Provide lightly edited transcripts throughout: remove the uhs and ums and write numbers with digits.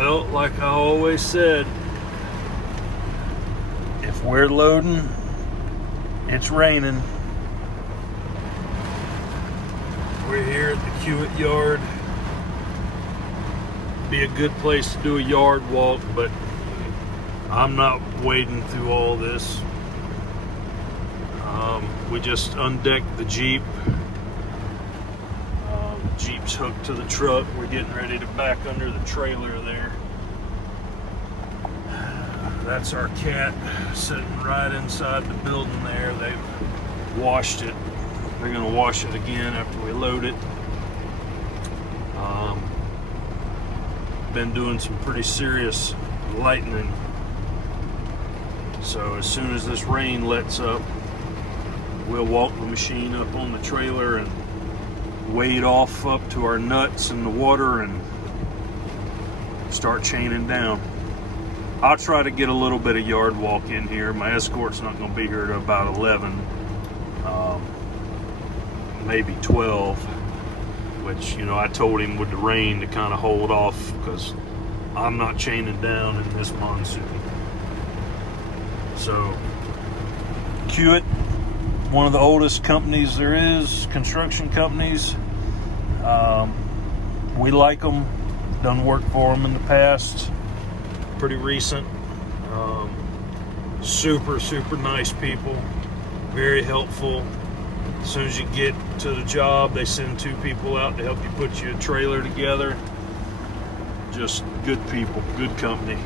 Well, like I always said, if we're loading, it's raining. We're here at the Kiewit yard. Be a good place to do a yard walk, but I'm not wading through all this. We just undecked the Jeep. Jeep's hooked to the truck. We're getting ready to back under the trailer there. That's our cat sitting right inside the building there. They've washed it. They're gonna wash it again after we load it. Been doing some pretty serious lightning. So as soon as this rain lets up, we'll walk the machine up on the trailer and wade off up to our nuts in the water and start chaining down. I'll try to get a little bit of yard walk in here. My escort's not going to be here till about 11, maybe 12, which, you know, I told him with the rain to kind of hold off because I'm not chaining down in this monsoon. So, Kiewit, one of the oldest companies there is, construction companies. We like them. Done work for them in the past. Pretty recent. Super nice people. Very helpful. As soon as you get to the job, they send 2 people out to help you put your trailer together. Just good people, good company.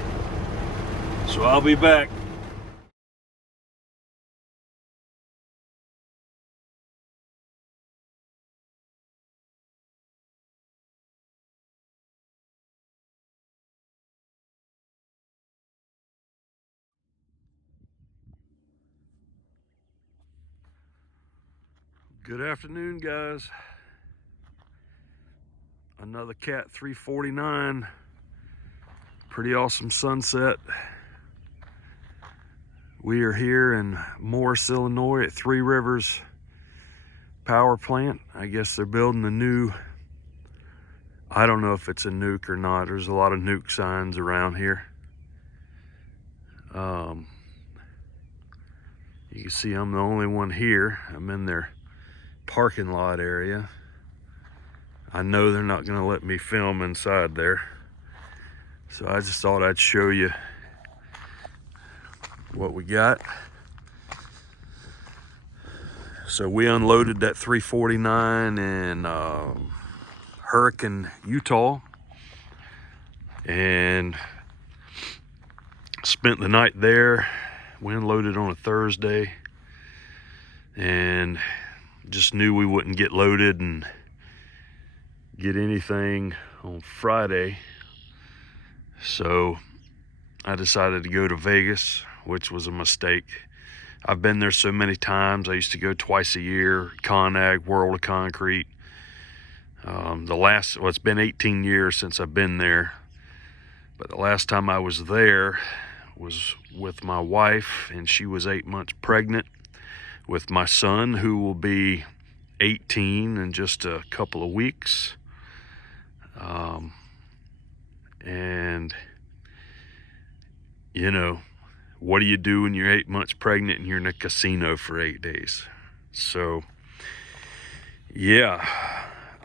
So I'll be back. Good afternoon, guys. Another Cat 349. Pretty awesome sunset. We are here in Morris, Illinois at Three Rivers Power Plant. I guess they're building a new, I don't know if it's a nuke or not. There's a lot of nuke signs around here. You can see I'm the only one here. I'm in their parking lot area. I know they're not going to let me film inside there, so I just thought I'd show you what we got. So we unloaded that 349 in Hurricane, Utah, and spent the night there. We unloaded on a Thursday and just knew we wouldn't get loaded and get anything on Friday. So I decided to go to Vegas, which was a mistake. I've been there so many times. I used to go twice a year. ConAg, World of Concrete. It's been 18 years since I've been there. But the last time I was there was with my wife, and she was 8 months pregnant with my son, who will be 18 in just a couple of weeks. And, you know, what do you do when you're 8 months pregnant and you're in a casino for 8 days? So, yeah.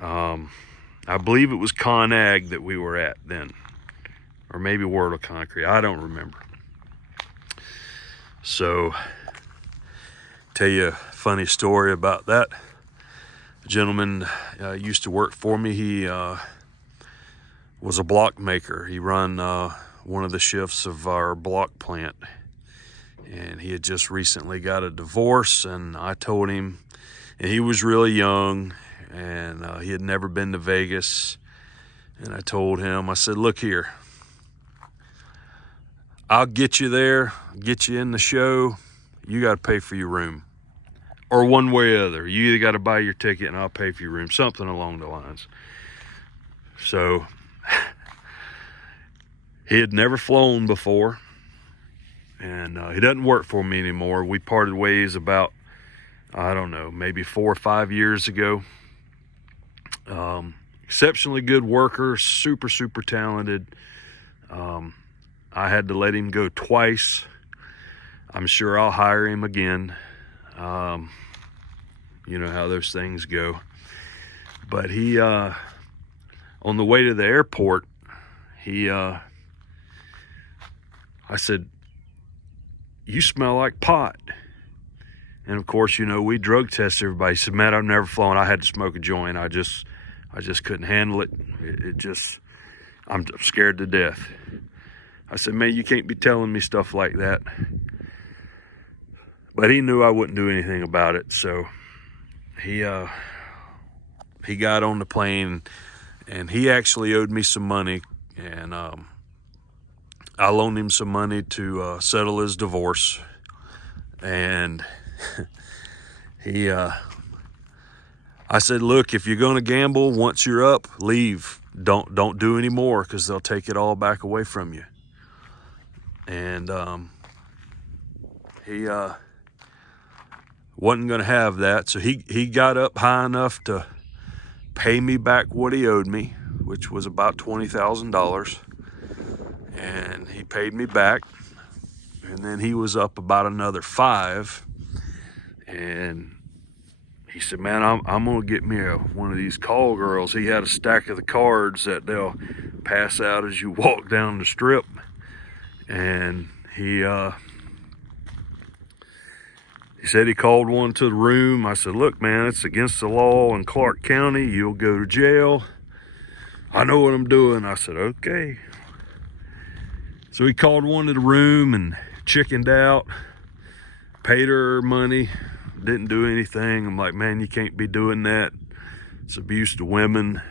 I believe it was ConAg that we were at then. Or maybe World of Concrete. I don't remember. So, tell you a funny story about that. A gentleman used to work for me. He was a block maker. He run one of the shifts of our block plant. And he had just recently got a divorce, and I told him, and he was really young, and he had never been to Vegas. And I told him, I said, look here, I'll get you there, get you in the show. You got to pay for your room. Or one way or the other. You either got to buy your ticket and I'll pay for your room. Something along the lines. So, he had never flown before. And he doesn't work for me anymore. We parted ways about, I don't know, maybe 4 or 5 years ago. Exceptionally good worker, super talented. I had to let him go twice. I'm sure I'll hire him again. You know how those things go. But he, on the way to the airport, I said, "You smell like pot." And of course, you know, we drug test everybody. He said, "Man, I've never flown. I had to smoke a joint. I just couldn't handle it. I'm scared to death." I said, "Man, you can't be telling me stuff like that." But he knew I wouldn't do anything about it. So he got on the plane, and he actually owed me some money. And I loaned him some money to settle his divorce. And I said, "Look, if you're going to gamble, once you're up, leave. Don't do any more, because they'll take it all back away from you." And he wasn't going to have that. So he got up high enough to pay me back what he owed me, which was about $20,000. And he paid me back. And then he was up about another $5. And he said, "Man, I'm going to get me one of these call girls." He had a stack of the cards that they'll pass out as you walk down the strip. And he said he called one to the room. I said, "Look, man, it's against the law in Clark County. You'll go to jail." "I know what I'm doing." I said, "Okay." So he called one to the room and chickened out, paid her money, didn't do anything. I'm like, "Man, you can't be doing that. It's abuse to women.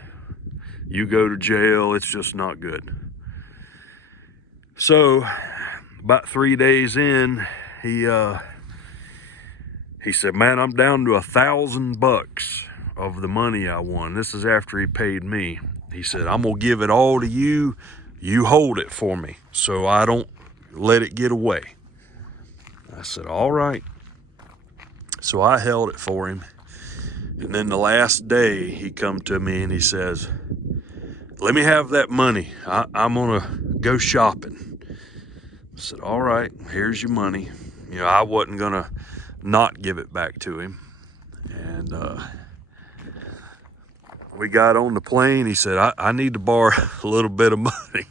You go to jail. It's just not good." So about 3 days in, he said, "Man, I'm down to $1,000 of the money I won." This is after he paid me. He said, "I'm gonna give it all to you. You hold it for me so I don't let it get away." I said, "All right." So I held it for him. And then the last day, he come to me and he says, "Let me have that money. I'm gonna go shopping." I said, "All right, here's your money." You know, I wasn't gonna not give it back to him. And we got on the plane. He said, I need to borrow a little bit of money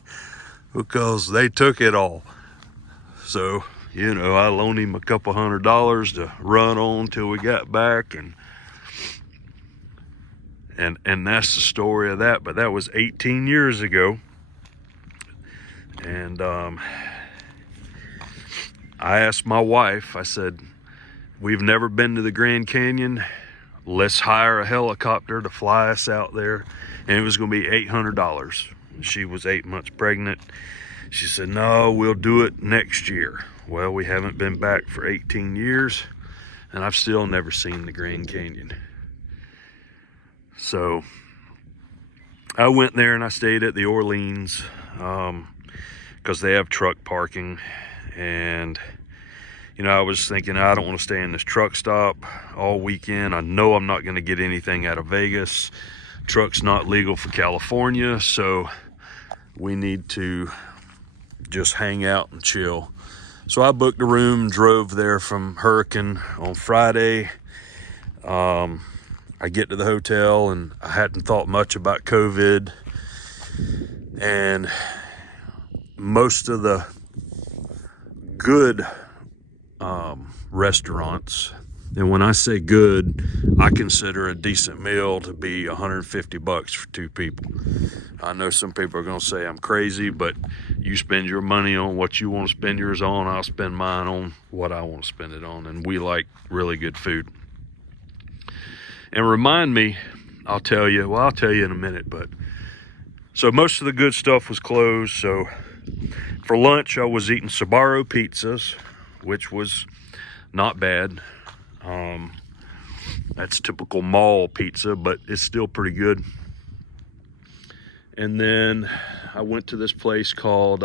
because they took it all." So, you know, I loaned him a couple $100 to run on till we got back. And that's the story of that. But that was 18 years ago. And I asked my wife, I said, "We've never been to the Grand Canyon. Let's hire a helicopter to fly us out there." And it was going to be $800. She was 8 months pregnant. She said, "No, we'll do it next year." Well, we haven't been back for 18 years, and I've still never seen the Grand Canyon. So I went there and I stayed at the Orleans because they have truck parking. And you know, I was thinking, I don't want to stay in this truck stop all weekend. I know I'm not going to get anything out of Vegas. Truck's not legal for California, so we need to just hang out and chill. So I booked a room, drove there from Hurricane on Friday. I get to the hotel, and I hadn't thought much about COVID. And most of the good restaurants, and when I say good, I consider a decent meal to be $150 for 2 people. I know some people are going to say I'm crazy, but you spend your money on what you want to spend yours on. I'll spend mine on what I want to spend it on, and we like really good food. And remind me, I'll tell you in a minute, but so most of the good stuff was closed. So for lunch, I was eating Sbarro pizzas, which was not bad. That's typical mall pizza, but it's still pretty good. And then I went to this place called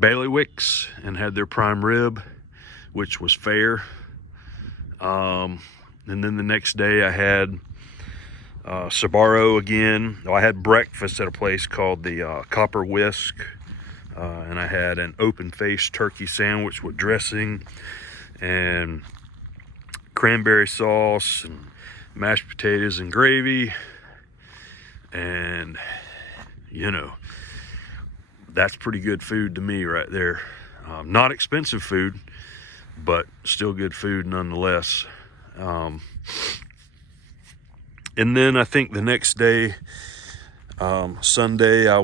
Bailiwicks and had their prime rib, which was fair. And then the next day I had Sbarro again. I had breakfast at a place called the Copper Whisk, and I had an open-faced turkey sandwich with dressing and cranberry sauce and mashed potatoes and gravy. And you know, that's pretty good food to me right there. Not expensive food, but still good food nonetheless. And then I think the next day, Sunday, I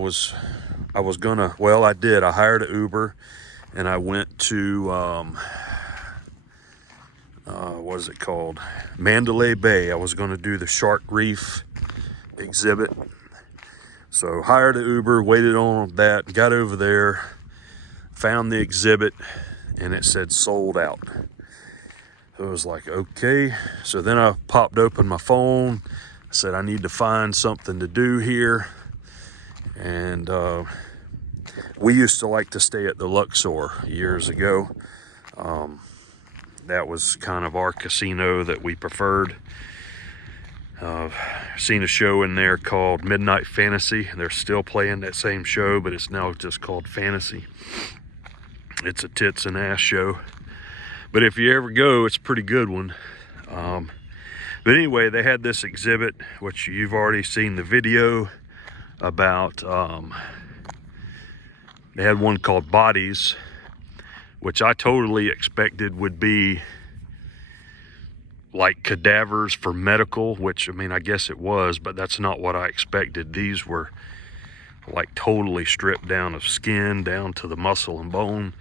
hired an Uber and I went to, what is it called? Mandalay Bay. I was going to do the shark reef exhibit. So hired an Uber, waited on that, got over there, found the exhibit, and it said sold out. So I was like, okay. So then I popped open my phone. I said, I need to find something to do here. And we used to like to stay at the Luxor years ago. That was kind of our casino that we preferred. Seen a show in there called Midnight Fantasy. They're still playing that same show, but it's now just called Fantasy. It's a tits and ass show. But if you ever go, it's a pretty good one. But anyway, they had this exhibit, which you've already seen the video about. They had one called Bodies, which I totally expected would be like cadavers for medical, which, I mean, I guess it was, but that's not what I expected. These were like totally stripped down of skin down to the muscle and bone.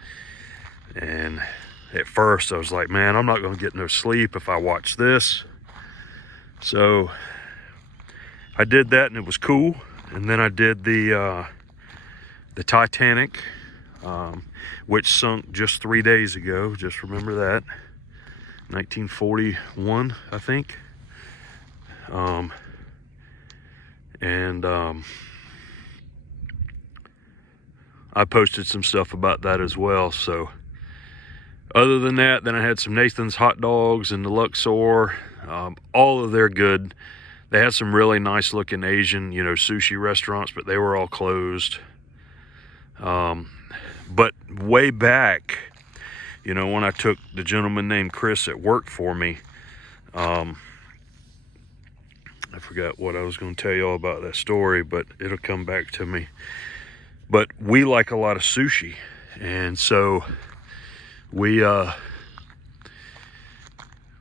And at first I was like, man, I'm not going to get no sleep if I watch this. So I did that and it was cool. And then I did the Titanic, which sunk just 3 days ago. Just remember that. 1941, I think. I posted some stuff about that as well. So other than that, then I had some Nathan's hot dogs and the Luxor. All of their good. They had some really nice looking Asian, sushi restaurants, but they were all closed. But way back, when I took the gentleman named Chris at work for me, I forgot what I was going to tell you all about that story, but it'll come back to me. But we like a lot of sushi, and so we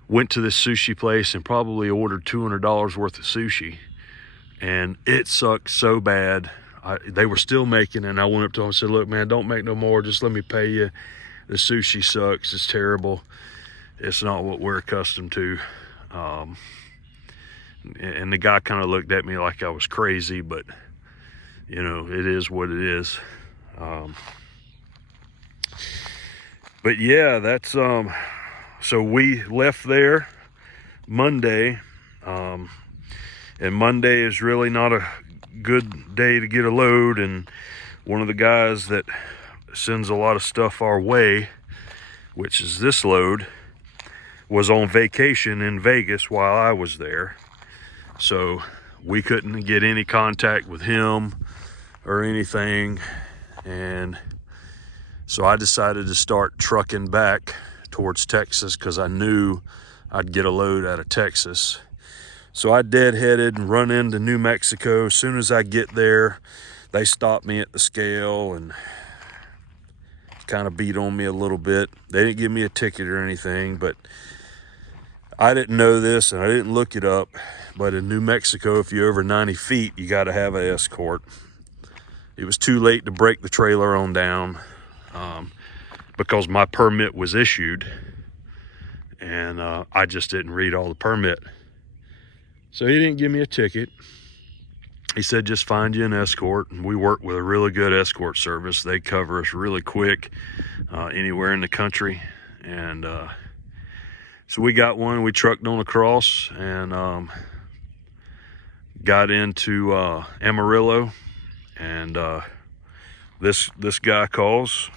went to this sushi place and probably ordered $200 worth of sushi, and it sucked so bad. They were still making it, and I went up to them and said, look, man, don't make no more. Just let me pay you. The sushi sucks. It's terrible. It's not what we're accustomed to. And the guy kind of looked at me like I was crazy, but it is what it is. But yeah, that's so we left there Monday, and Monday is really not a good day to get a load. And one of the guys that sends a lot of stuff our way, which is this load, was on vacation in Vegas while I was there. So we couldn't get any contact with him or anything. And so I decided to start trucking back towards Texas because I knew I'd get a load out of Texas. So I deadheaded and run into New Mexico. As soon as I get there, they stop me at the scale and kind of beat on me a little bit. They didn't give me a ticket or anything, but I didn't know this and I didn't look it up. But in New Mexico, if you're over 90 feet, you got to have an escort. It was too late to break the trailer on down because my permit was issued, and I just didn't read all the permit. So he didn't give me a ticket. He said, just find you an escort. And we work with a really good escort service. They cover us really quick anywhere in the country. And so we got one. We trucked on across and got into Amarillo. And this guy calls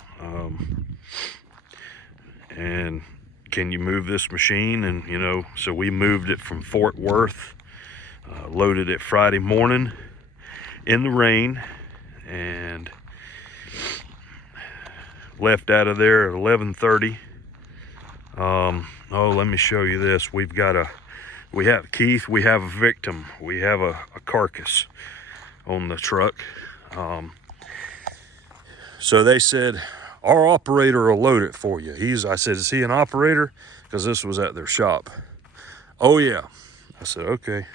and can you move this machine? And so we moved it from Fort Worth Loaded it Friday morning in the rain and left out of there at 11:30. Oh, let me show you this. We have Keith, we have a victim. We have a carcass on the truck. So they said, our operator will load it for you. I said, is he an operator? Because this was at their shop. Oh yeah. I said, okay.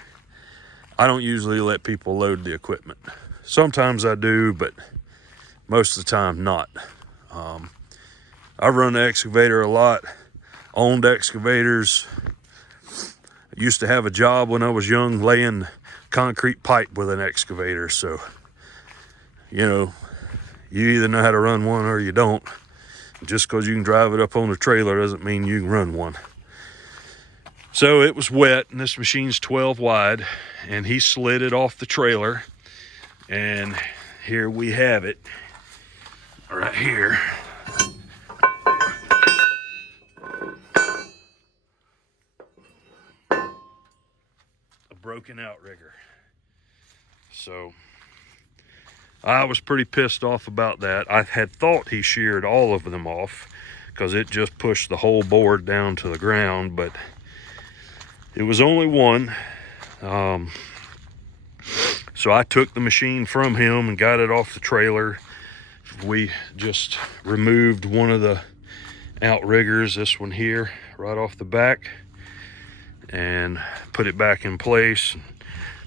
I don't usually let people load the equipment. Sometimes I do, but most of the time not. I run the excavator a lot, owned excavators. I used to have a job when I was young laying concrete pipe with an excavator. So, you know, you either know how to run one or you don't. Just because you can drive it up on a trailer doesn't mean you can run one. So it was wet, and this machine's 12 wide, and he slid it off the trailer. And here we have it, right here. A broken outrigger. So I was pretty pissed off about that. I had thought he sheared all of them off because it just pushed the whole board down to the ground, but it was only one. So I took the machine from him and got it off the trailer. We just removed one of the outriggers, this one here, right off the back, and put it back in place.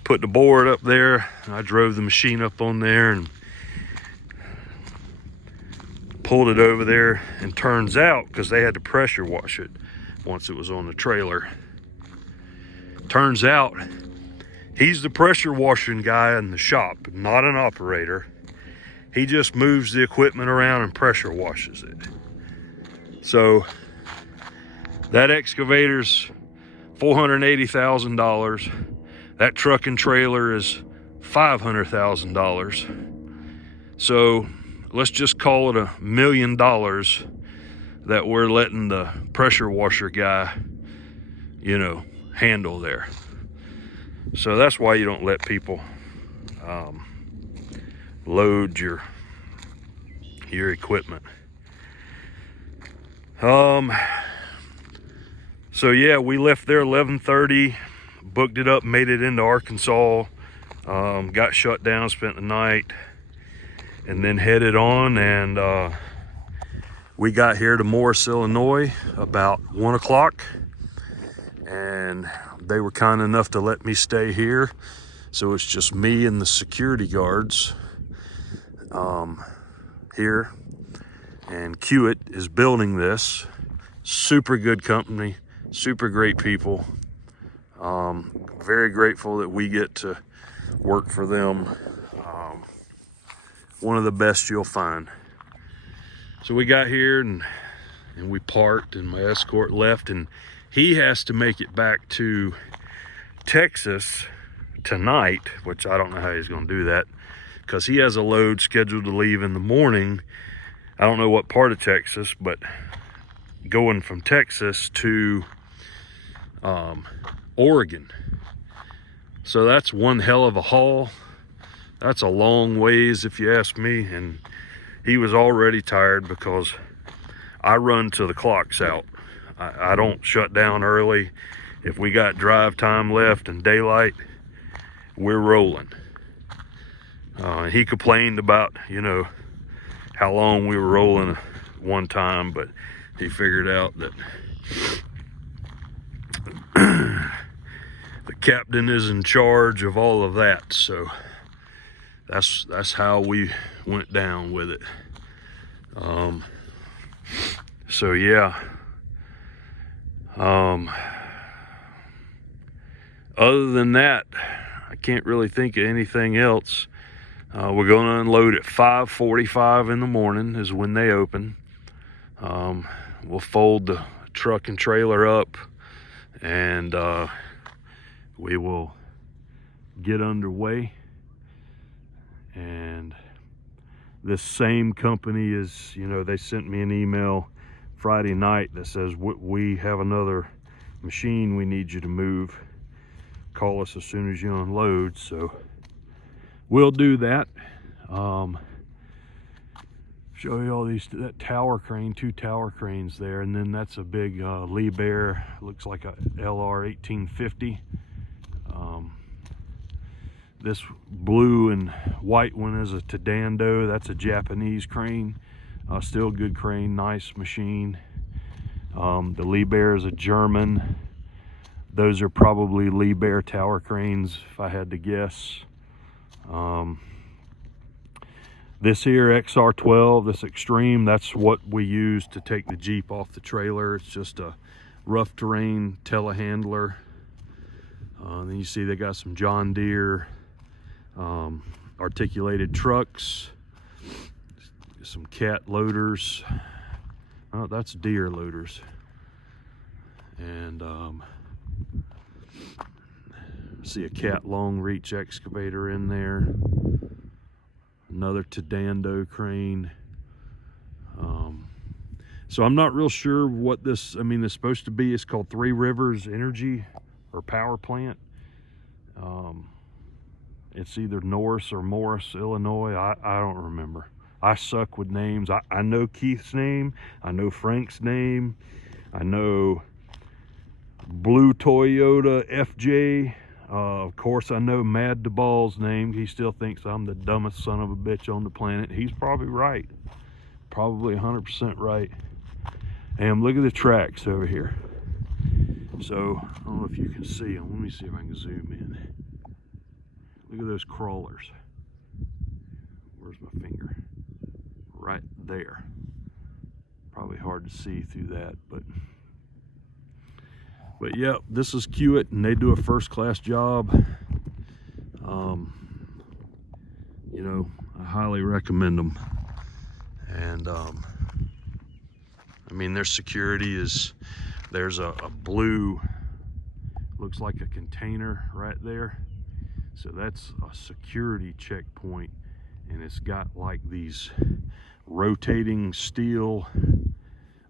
Put the board up there. I drove the machine up on there and pulled it over there. And turns out, because they had to pressure wash it once it was on the trailer, turns out he's the pressure washing guy in the shop, not an operator. He just moves the equipment around and pressure washes it. So that excavator's $480,000. That truck and trailer is $500,000. So let's just call it $1 million that we're letting the pressure washer guy, you know, handle there. So that's why you don't let people load your equipment. So yeah, we left there 11:30, booked it up, made it into Arkansas, got shut down, spent the night, and then headed on. And we got here to Morris, Illinois about 1 o'clock, and they were kind enough to let me stay here. So it's just me and the security guards here. And Kiewit is building this. Super good company, super great people. Very grateful that we get to work for them. One of the best you'll find. So we got here and we parked, and my escort left, and he has to make it back to Texas tonight, which I don't know how he's going to do that, because he has a load scheduled to leave in the morning. I don't know what part of Texas, but going from Texas to Oregon. So that's one hell of a haul. That's a long ways if you ask me. And he was already tired because I run till the clock's out. I don't shut down early. If we got drive time left and daylight, we're rolling. He complained about, you know, how long we were rolling one time, but he figured out that the captain is in charge of all of that. So that's how we went down with it. So yeah. Other than that, I can't really think of anything else. We're going to unload at 5:45 in the morning is when they open. We'll fold the truck and trailer up, and we will get underway. And this same company is, you know, they sent me an email Friday night that says we have another machine we need you to move. call us as soon as you unload. So we'll do that. Show you all that tower crane, 2 tower cranes there, and then that's a big Liebherr, looks like a LR 1850. This blue and white one is a Tadando. That's a Japanese crane. Still good crane, nice machine. The Liebherr is a German. Those are probably Liebherr tower cranes if I had to guess. This here XR12, this Extreme, that's what we use to take the Jeep off the trailer. It's just a rough terrain telehandler. Then you see they got some John Deere articulated trucks, some Cat loaders. Oh, that's Deere loaders. And see a Cat long reach excavator in there. Another Tadando crane. So I'm not real sure what this, is supposed to be. It's called Three Rivers Energy or Power Plant. It's either Norris or Morris, Illinois. I don't remember. I suck with names. I know Keith's name. I know Frank's name. I know Blue Toyota FJ. Of course, I know Mad DeBall's name. He still thinks I'm the dumbest son of a bitch on the planet. He's probably right. Probably 100% right. And look at the tracks over here. So, I don't know if you can see them. Let me see if I can zoom in. Look at those crawlers. Where's my finger? Right there. Probably hard to see through that, but yeah, this is Kiewit, and they do a first-class job. You know, I highly recommend them. And their security is, there's a blue, looks like a container right there. So that's a security checkpoint, and it's got like these rotating steel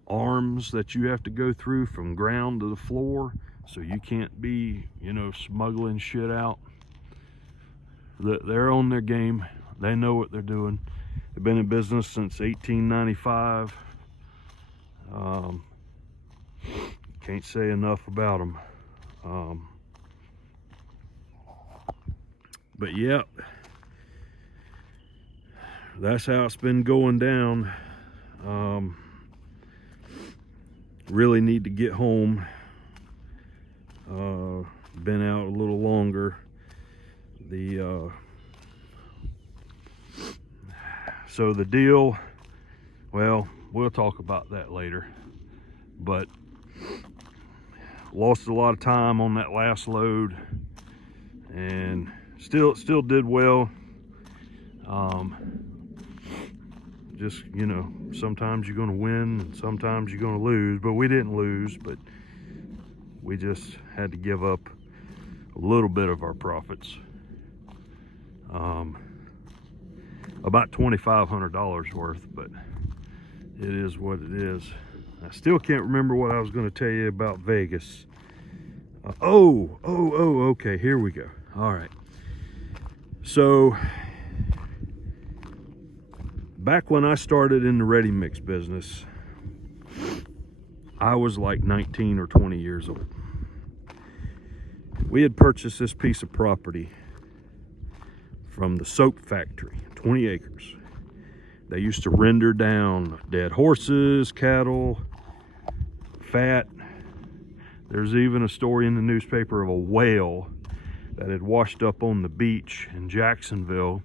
arms that you have to go through from ground to the floor, so you can't be, smuggling shit out. They're on their game. They know what they're doing. They've been in business since 1895. Can't say enough about them. But yeah, that's how it's been going down. Really need to get home. Been out a little longer. So the deal, well, we'll talk about that later, but lost a lot of time on that last load, and still did well. Just, sometimes you're going to win and sometimes you're going to lose, but we didn't lose, but we just had to give up a little bit of our profits. About $2,500 worth, but it is what it is. I still can't remember what I was going to tell you about Vegas. Okay, here we go. All right. So, back when I started in the ready mix business, I was like 19 or 20 years old. We had purchased this piece of property from the soap factory, 20 acres. They used to render down dead horses, cattle, fat. There's even a story in the newspaper of a whale that had washed up on the beach in Jacksonville,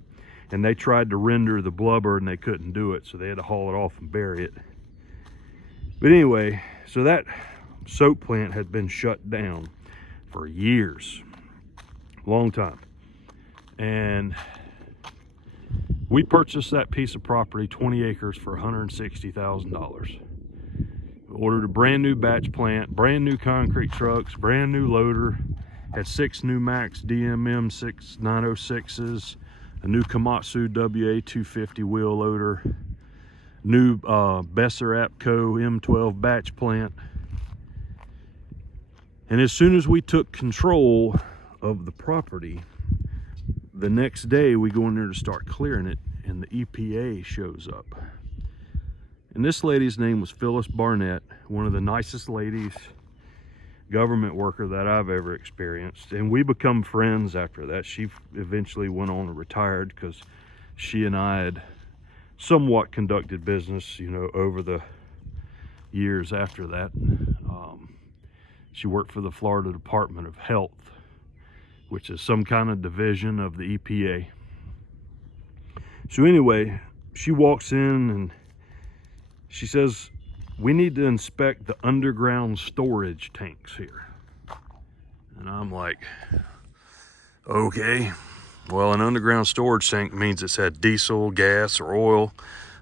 and they tried to render the blubber and they couldn't do it, so they had to haul it off and bury it. But anyway, so that soap plant had been shut down for years, long time. And we purchased that piece of property, 20 acres, for $160,000. Ordered a brand new batch plant, brand new concrete trucks, brand new loader, had 6 new Max DMM 6906s, a new Komatsu WA250 wheel loader, new Besser APCO M12 batch plant. And as soon as we took control of the property. The next day we go in there to start clearing it, and the EPA shows up. And this lady's name was Phyllis Barnett, one of the nicest ladies, government worker that I've ever experienced. And we become friends after that. She eventually went on and retired because she and I had somewhat conducted business, you know, over the years after that. She worked for the Florida Department of Health, which is some kind of division of the EPA. So anyway, she walks in and she says, we need to inspect the underground storage tanks here. And I'm like, okay. Well, an underground storage tank means it's had diesel, gas, or oil,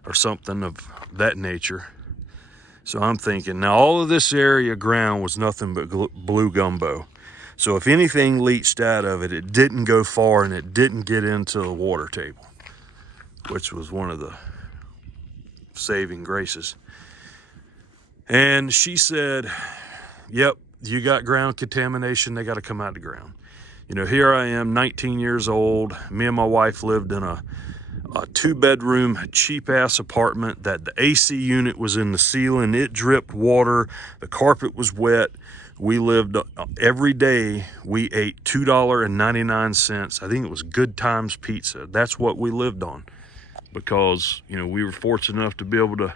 or something of that nature. So I'm thinking, now all of this area ground was nothing but blue gumbo. So if anything leached out of it, it didn't go far and it didn't get into the water table, which was one of the saving graces. And she said, yep, you got ground contamination. They got to come out of the ground. You know, here I am, 19 years old. Me and my wife lived in a 2-bedroom, cheap-ass apartment that the AC unit was in the ceiling. It dripped water. The carpet was wet. We lived every day. We ate $2.99. I think it was Good Times Pizza. That's what we lived on because, you know, we were fortunate enough to be able to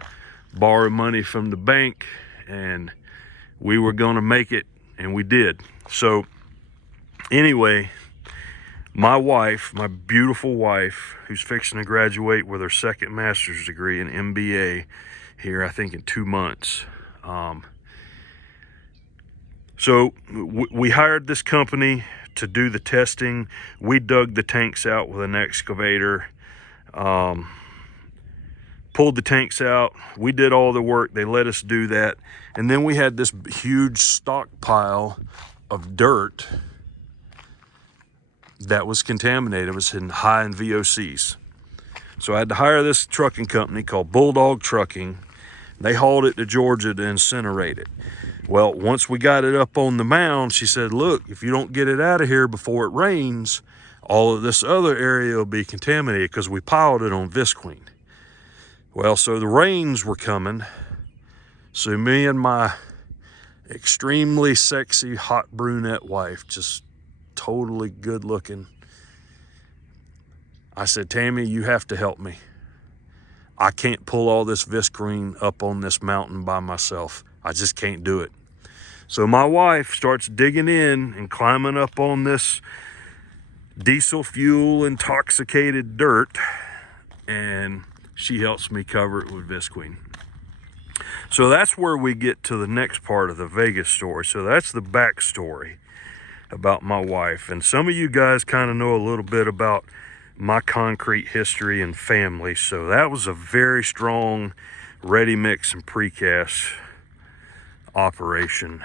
borrow money from the bank, and we were going to make it, and we did. So anyway, my wife, my beautiful wife, who's fixing to graduate with her second master's degree in MBA here, I think in 2 months. So we hired this company to do the testing. We dug the tanks out with an excavator, pulled the tanks out. We did all the work. They let us do that. And then we had this huge stockpile of dirt that was contaminated. It was high in VOCs. So I had to hire this trucking company called Bulldog Trucking. They hauled it to Georgia to incinerate it. Well, once we got it up on the mound, she said, look, if you don't get it out of here before it rains, all of this other area will be contaminated, because we piled it on Visqueen. Well, so the rains were coming. So me and my extremely sexy, hot brunette wife, just totally good looking, I said, Tammy, you have to help me. I can't pull all this Visqueen up on this mountain by myself. I just can't do it. So my wife starts digging in and climbing up on this diesel fuel intoxicated dirt, and she helps me cover it with Visqueen. So that's where we get to the next part of the Vegas story. So that's the backstory about my wife. And some of you guys kind of know a little bit about my concrete history and family. So that was a very strong ready mix and precast operation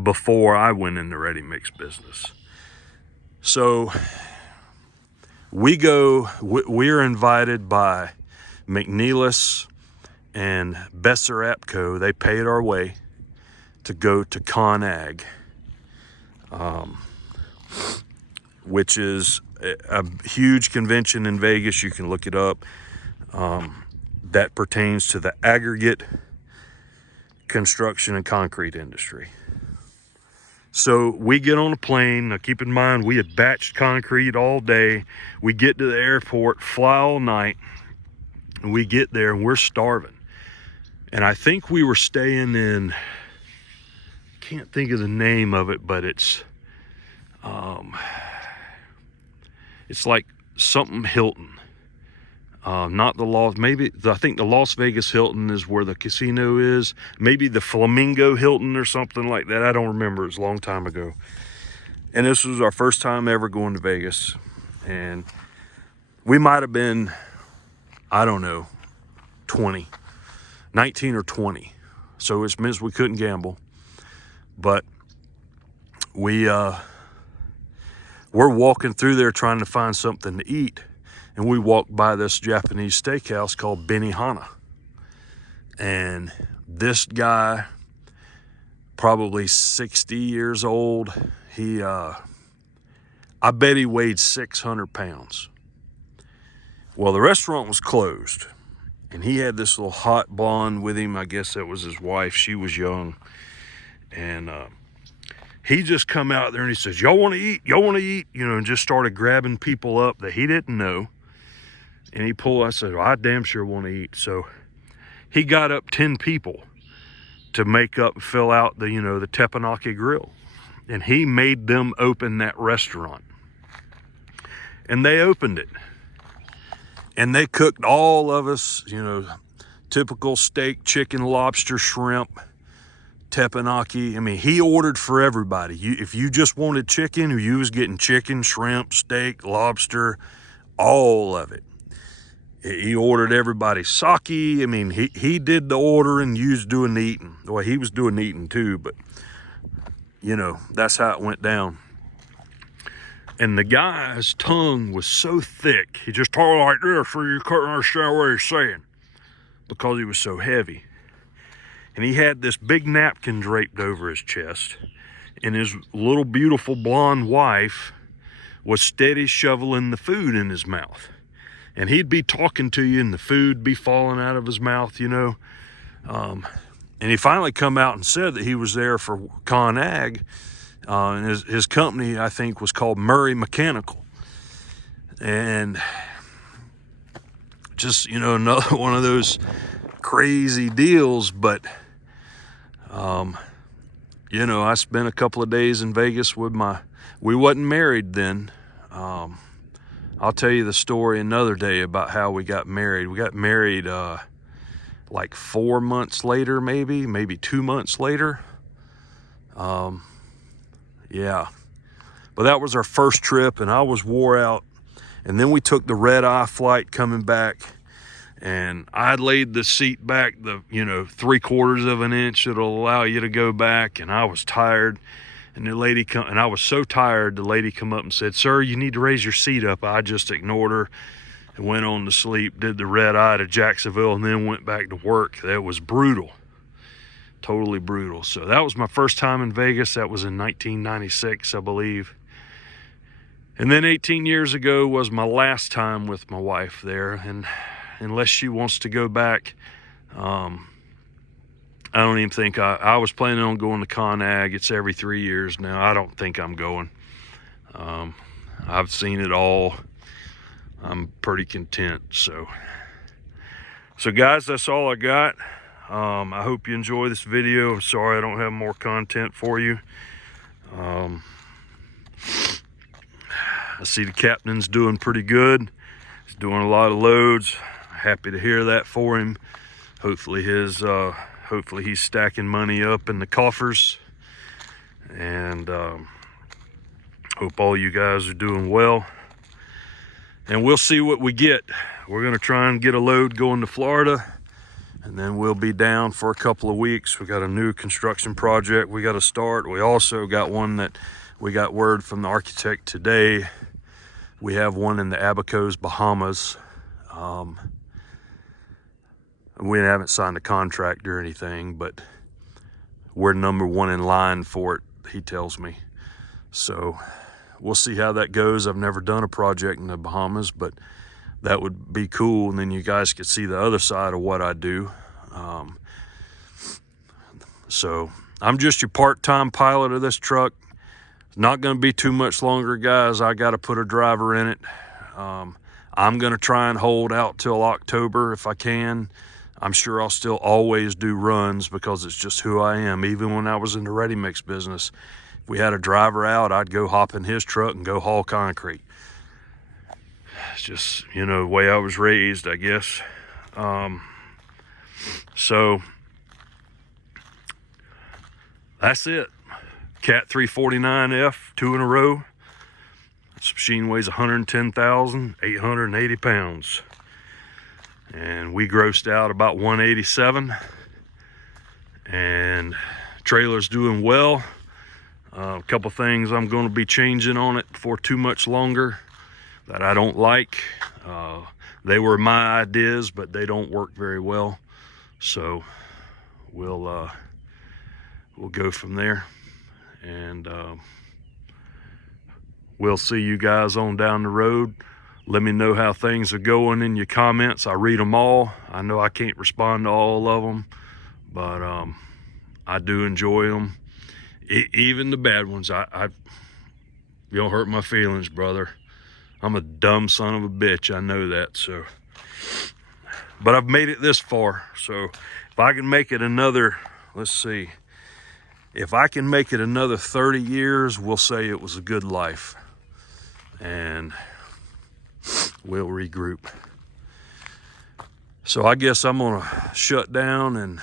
before I went in the ready mix business. So we're invited by McNeilus and Besser Apco. They paid our way to go to ConAg, which is a huge convention in Vegas. You can look it up. That pertains to the aggregate construction and concrete industry. So we get on a plane. Now keep in mind, we had batched concrete all day. We get to the airport, fly all night, and we get there and we're starving. And I think we were staying in, can't think of the name of it, but it's like something Hilton. Not the I think the Las Vegas Hilton is where the casino is. Maybe the Flamingo Hilton or something like that. I don't remember. It was a long time ago. And this was our first time ever going to Vegas. And we might have been, I don't know, 19 or 20. So it means we couldn't gamble. But we're walking through there trying to find something to eat. And we walked by this Japanese steakhouse called Benihana. And this guy, probably 60 years old, I bet he weighed 600 pounds. Well, the restaurant was closed, and he had this little hot blonde with him. I guess that was his wife. She was young. And he just come out there and he says, y'all want to eat? Y'all want to eat? You know, and just started grabbing people up that he didn't know. And I said, well, I damn sure want to eat. So he got up 10 people to make up and fill out the, the teppanyaki grill. And he made them open that restaurant. And they opened it. And they cooked all of us, typical steak, chicken, lobster, shrimp, teppanyaki. I mean, he ordered for everybody. If you just wanted chicken, or you was getting chicken, shrimp, steak, lobster, all of it. He ordered everybody sake. I mean, he did the ordering, you was doing the eating. Well, he was doing the eating too, but, that's how it went down. And the guy's tongue was so thick, he just talked like this, so you couldn't understand what he's saying, because he was so heavy. And he had this big napkin draped over his chest, and his little beautiful blonde wife was steady shoveling the food in his mouth. And he'd be talking to you, and the food be falling out of his mouth, And he finally come out and said that he was there for ConAg. And his company, I think, was called Murray Mechanical. And just, another one of those crazy deals. But, I spent a couple of days in Vegas with we wasn't married then. I'll tell you the story another day about how we got married. We got married like 4 months later, maybe 2 months later. Yeah, but that was our first trip, and I was wore out. And then we took the red-eye flight coming back, and I laid the seat back 3/4 of an inch that'll allow you to go back, and I was tired. And the lady and I was so tired, the lady come up and said, "Sir, you need to raise your seat up." I just ignored her and went on to sleep, did the red-eye to Jacksonville, and then went back to work. That was brutal. Totally brutal. So that was my first time in Vegas. That was in 1996, I believe. And then 18 years ago was my last time with my wife there. And unless she wants to go back, I don't even think I was planning on going to ConAg. It's every 3 years now. I don't think I'm going. I've seen it all. I'm pretty content. So guys, that's all I got. I hope you enjoy this video. I'm sorry I don't have more content for you. I see the captain's doing pretty good. He's doing a lot of loads. Happy to hear that for him. Hopefully he's stacking money up in the coffers. And hope all you guys are doing well. And we'll see what we get. We're gonna try and get a load going to Florida, and then we'll be down for a couple of weeks. We got a new construction project we got to start. We also got one that we got word from the architect today. We have one in the Abacos, Bahamas. We haven't signed a contract or anything, but we're number one in line for it, he tells me. So we'll see how that goes. I've never done a project in the Bahamas, but that would be cool, and then you guys could see the other side of what I do. So I'm just your part-time pilot of this truck. It's not going to be too much longer, guys. I got to put a driver in it. I'm going to try and hold out till October if I can. I'm sure I'll still always do runs because it's just who I am. Even when I was in the ready mix business, if we had a driver out, I'd go hop in his truck and go haul concrete. It's just, the way I was raised, I guess. So that's it. Cat 349F, 2 in a row. This machine weighs 110,880 pounds. And we grossed out about 187. And trailer's doing well. A couple things I'm going to be changing on it for too much longer that I don't like. They were my ideas, but they don't work very well. So we'll go from there. And we'll see you guys on down the road. Let me know how things are going in your comments. I read them all. I know I can't respond to all of them, but I do enjoy them. Even the bad ones. You don't hurt my feelings, brother. I'm a dumb son of a bitch. I know that. So, but I've made it this far. So if I can make it another, let's see, if I can make it another 30 years, we'll say it was a good life. And we'll regroup. So I guess I'm gonna shut down and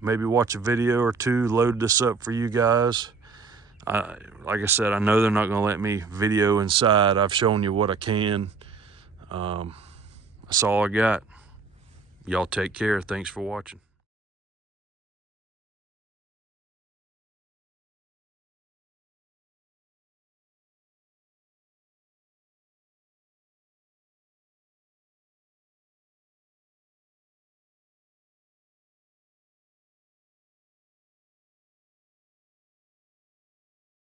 maybe watch a video or two, load this up for you guys. Like I said, I know they're not gonna let me video inside. I've shown you what I can. That's all I got. Y'all take care. Thanks for watching.